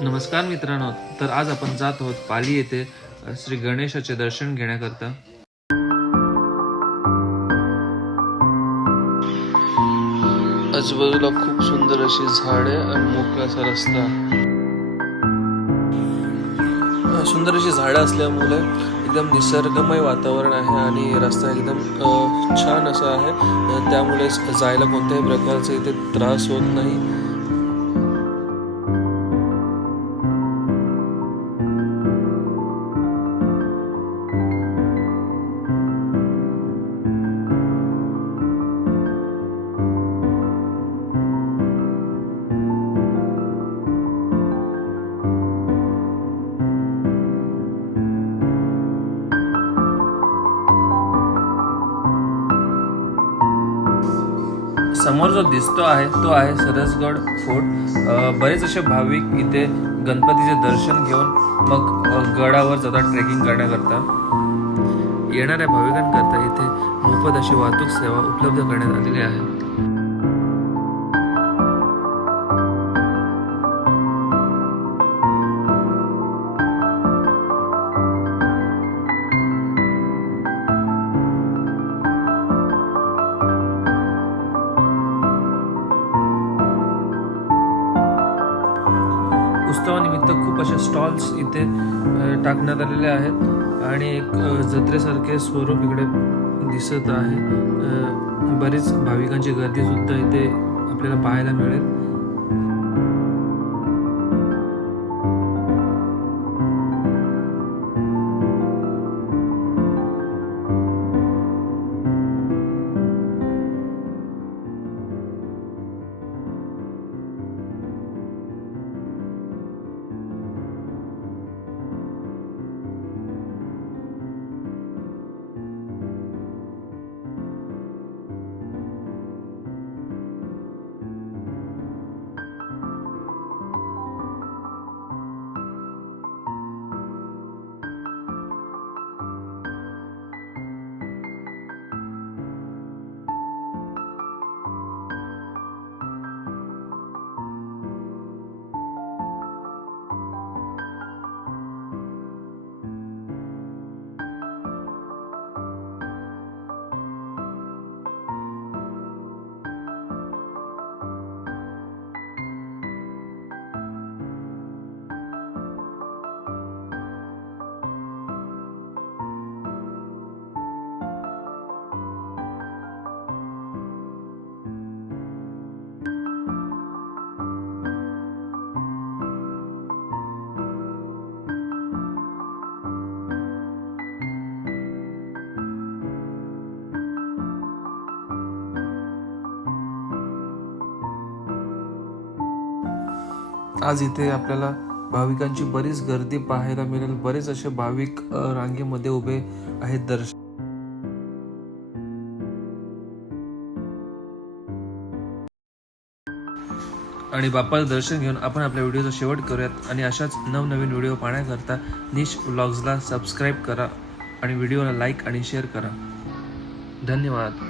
नमस्कार मित्रांनो, तर आज आपण जात आहोत पाली येथे श्री गणेशाचे दर्शन घेण्याकरता। आजूबाजूला खूप सुंदर अशी झाडे आणि मोकळा असा रस्ता। सुंदर अशी झाडं असल्यामुळे एकदम निसर्गमय वातावरण आहे आणि रस्ता एकदम छान असा आहे, त्यामुळे जायला कोणत्याही प्रकारचा इथे त्रास होत नाही। समोर जो दिसतो आहे तो आहे सरसगड फोर्ट। बरेच असे भाविक इथे गणपतीचे दर्शन घेऊन मग गडावर जातात ट्रेकिंग करण्याकरता। येणाऱ्या भाविकांकरता इथे मोफत अशी वाहतूक सेवा उपलब्ध करण्यात आलेली आहे। उत्सवानिमित्त खूप असे स्टॉल्स इथे टाकण्यात आलेले आहेत आणि एक जत्रेसारखे स्वरूप इकडे दिसत आहे। बरीच भाविकांची गर्दी सुद्धा इथे आपल्याला पाहायला मिळेल। आज इथे आपल्याला भाविकांची बरीच गर्दी पाहायला मिळेल। बरेच असे भाविक रांगेमध्ये उभे आहेत दर्शन आणि बाप्पाचं दर्शन घेऊन आपण आपल्या व्हिडिओचा शेवट करूयात। आणि अशाच नवनवीन व्हिडिओ पाहण्याकरता निश व्लॉग्सला सबस्क्राईब करा आणि व्हिडिओला लाईक आणि शेअर करा। धन्यवाद।